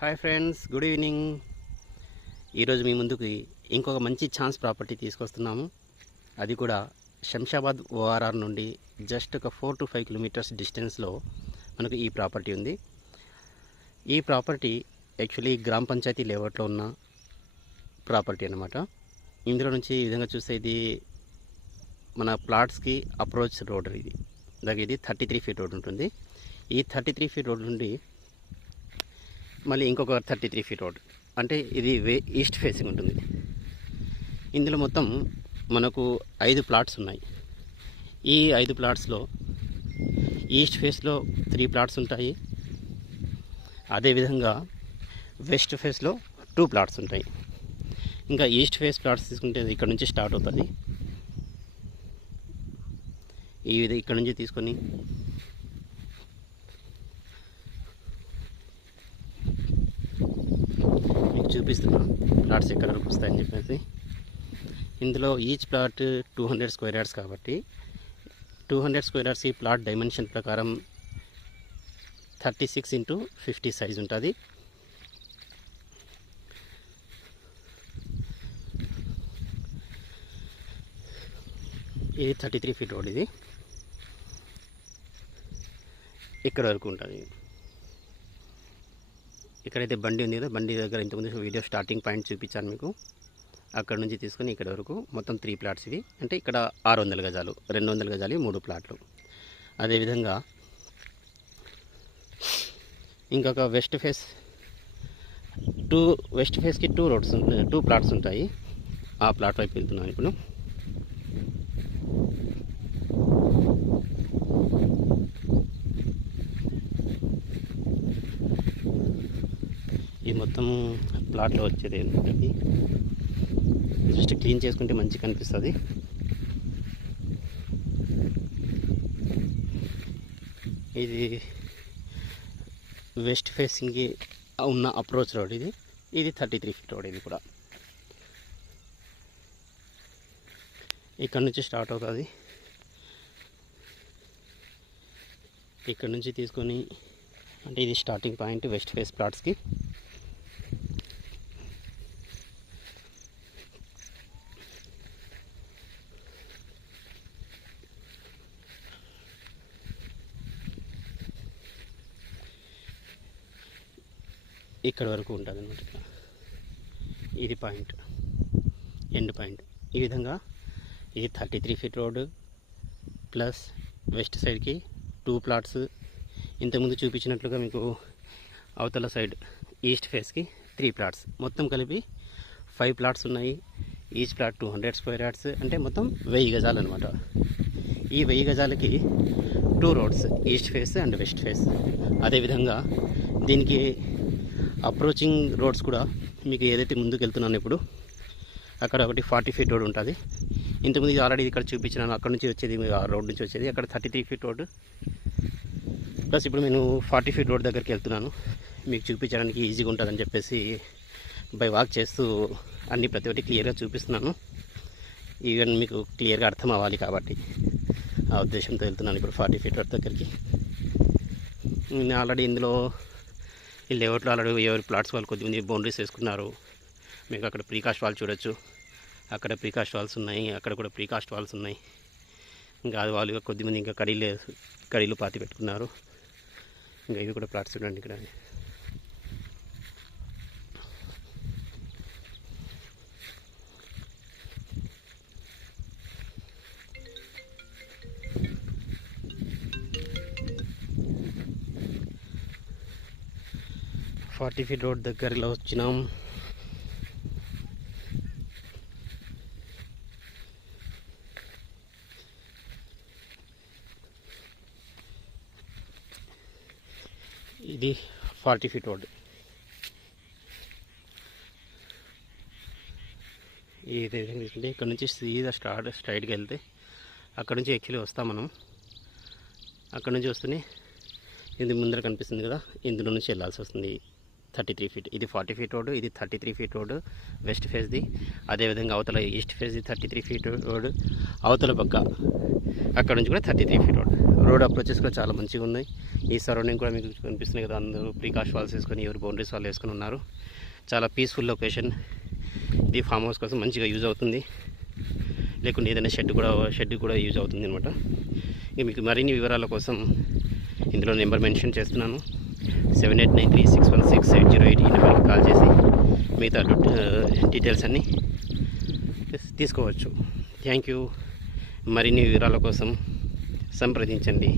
Hi friends, good evening. ఈరోజు మీ ముందుకి ఇంకొక మంచి ఛాన్స్ ప్రాపర్టీ తీసుకొస్తున్నాము. అది కూడా శంషాబాద్ ఓఆర్ఆర్ నుండి జస్ట్ ఒక 4 to 5 కిలోమీటర్స్ డిస్టెన్స్లో మనకు ఈ ప్రాపర్టీ ఉంది. ఈ ప్రాపర్టీ యాక్చువల్లీ గ్రామ పంచాయతీ లేఅవుట్లో ఉన్న ప్రాపర్టీ అన్నమాట. ఇందులో నుంచి ఈ విధంగా చూస్తే ఇది మన ప్లాట్స్కి అప్రోచ్ రోడ్. ఇది 33 ఫీట్ రోడ్ ఉంటుంది. ఈ 33 ఫీట్ రోడ్ నుండి మళ్ళీ ఇంకొక 33 ఫీట్ రోడ్, అంటే ఇది ఈస్ట్ ఫేసింగ్ ఉంటుంది. ఇందులో మొత్తం మనకు 5 ప్లాట్స్ ఉన్నాయి. ఈ 5 ప్లాట్స్లో ఈస్ట్ ఫేస్లో 3 ప్లాట్స్ ఉంటాయి. అదేవిధంగా వెస్ట్ ఫేస్లో 2 ప్లాట్స్ ఉంటాయి. ఇంకా ఈస్ట్ ఫేస్ ప్లాట్స్ తీసుకుంటే ఇక్కడ నుంచి స్టార్ట్ అవుతుంది. ఇక్కడ నుంచి తీసుకొని చూపిస్తున్నా ప్లాట్స్ ఎక్కడ వరకు వస్తాయని చెప్పేసి. ఇందులో ఈచ్ ప్లాట్ 200 స్క్వేర్ యార్డ్స్ కాబట్టి 200 స్క్వేర్ యార్డ్స్ ఈ ప్లాట్ డైమెన్షన్ ప్రకారం 36 x 50 సైజ్ ఉంటుంది. ఇది 33 ఫీట్ రోడ్. ఇది ఇక్కడ వరకు ఉంటుంది. ఇక్కడైతే బండి ఉంది కదా, బండి దగ్గర ఇంతకుముందు వీడియో స్టార్టింగ్ పాయింట్ చూపించాను మీకు. అక్కడ నుంచి తీసుకొని ఇక్కడ వరకు మొత్తం 3 ప్లాట్స్ ఇవి. అంటే ఇక్కడ 600 గజాలు, 200 గజాలు 3 ప్లాట్లు. అదేవిధంగా ఇంకొక వెస్ట్ ఫేస్కి 2 ప్లాట్స్ ఉంటాయి. ఆ ప్లాట్ వైపు వెళ్తున్నాను ఇప్పుడు. ఈ మొత్తం ప్లాట్లో వచ్చేది ఏంటంటే జస్ట్ క్లీన్ చేసుకుంటే మంచిగా కనిపిస్తుంది. ఇది వెస్ట్ ఫేసింగ్కి ఉన్న అప్రోచ్ రోడ్. ఇది 33 ఫీట్ రోడ్. ఇది కూడా ఇక్కడ నుంచి స్టార్ట్ అవుతుంది. ఇక్కడ నుంచి తీసుకొని అంటే ఇది స్టార్టింగ్ పాయింట్ వెస్ట్ ఫేస్ ప్లాట్స్కి. ఇక్కడ వరకు ఉంటుంది అన్నమాట. ఇది పాయింట్, ఎండ్ పాయింట్. ఈ విధంగా ఇది 33 ఫీట్ రోడ్ ప్లస్ వెస్ట్ సైడ్కి 2 ప్లాట్స్. ఇంతకుముందు చూపించినట్లుగా మీకు అవతల సైడ్ ఈస్ట్ ఫేస్కి 3 ప్లాట్స్. మొత్తం కలిపి 5 ప్లాట్స్ ఉన్నాయి. ఈచ్ ప్లాట్ 200 స్క్వేర్ యార్డ్స్, అంటే మొత్తం 1000 గజాలు అనమాట. ఈ 1000 గజాలకి 2 roads, east face and west face. అదేవిధంగా దీనికి అప్రోచింగ్ రోడ్స్ కూడా మీకు ఏదైతే ముందుకు వెళ్తున్నాను ఇప్పుడు అక్కడ ఒకటి 40 ఫీట్ రోడ్ ఉంటుంది. ఇంతకుముందు ఇది ఆల్రెడీ ఇక్కడ చూపించినాను. అక్కడ నుంచి వచ్చేది ఆ రోడ్ నుంచి వచ్చేది అక్కడ 33 ఫీట్ రోడ్ ప్లస్ ఇప్పుడు నేను 40 ఫీట్ రోడ్ దగ్గరికి వెళ్తున్నాను. మీకు చూపించడానికి ఈజీగా ఉంటుందని చెప్పేసి బై వాక్ చేస్తూ అన్నీ ప్రతి ఒక్కటి క్లియర్గా చూపిస్తున్నాను. ఈవెన్ మీకు క్లియర్గా అర్థం అవ్వాలి కాబట్టి ఆ ఉద్దేశంతో వెళ్తున్నాను ఇప్పుడు 40 ఫీట్ రోడ్ దగ్గరికి. నేను ఆల్రెడీ ఇందులో ఈ లేఅవుట్లో ఆల్రెడీ ఎవరి ప్లాట్స్ వాళ్ళు కొద్దిమంది బౌండరీస్ వేసుకున్నారు. మీకు అక్కడ ప్రీకాస్ట్ వాల్ చూడొచ్చు. అక్కడ ప్రీకాస్ట్ వాల్స్ ఉన్నాయి, అక్కడ కూడా ప్రీకాస్ట్ వాల్స్ ఉన్నాయి. ఇంకా అది వాళ్ళు కొద్దిమంది ఇంకా కడీలు పాతి పెట్టుకున్నారు. ఇంకా ఇవి కూడా ప్లాట్స్ చూడండి. ఇక్కడ 40 ఫీట్ రోడ్ దగ్గరలో వచ్చినాం. ఇది 40 ఫీట్ రోడ్. ఇది తీసుకుంటే ఇక్కడ నుంచి సీదా స్ట్రైట్గా వెళ్తే అక్కడ నుంచి యాక్చువల్లీ వస్తాం మనం. అక్కడ నుంచి వస్తూనే ఇది ముందర కనిపిస్తుంది కదా, ఇందులో నుంచి వెళ్ళాల్సి వస్తుంది. 33 ఫీట్. ఇది 40 ఫీట్ రోడ్, ఇది 33 ఫీట్ రోడ్ వెస్ట్ ఫేస్ది. అదేవిధంగా అవతల ఈస్ట్ ఫేస్ది 33 ఫీట్ రోడ్. అవతల పక్క అక్కడ నుంచి కూడా 33 ఫీట్ రోడ్. రోడ్ అప్రోచెస్ కూడా చాలా మంచిగా ఉన్నాయి. ఈ సరౌండింగ్ కూడా మీకు కనిపిస్తున్నాయి కదా, అందరూ ప్రీకాష్ వాల్స్ వేసుకొని ఎవరు బౌండరీస్ వాళ్ళు వేసుకొని ఉన్నారు. చాలా పీస్ఫుల్ లొకేషన్. ఇది ఫామ్ హౌస్ కోసం మంచిగా యూజ్ అవుతుంది, లేకుంటే ఏదైనా షెడ్ కూడా యూజ్ అవుతుంది అనమాట. ఇక మీకు మరిన్ని వివరాల కోసం ఇందులో నెంబర్ మెన్షన్ చేస్తున్నాను, 7893616808. ఈ నెంబర్కి కాల్ చేసి మిగతా డీటెయిల్స్ అన్నీ తీసుకోవచ్చు. Thank you. మరిన్ని వివరాల కోసం సంప్రదించండి.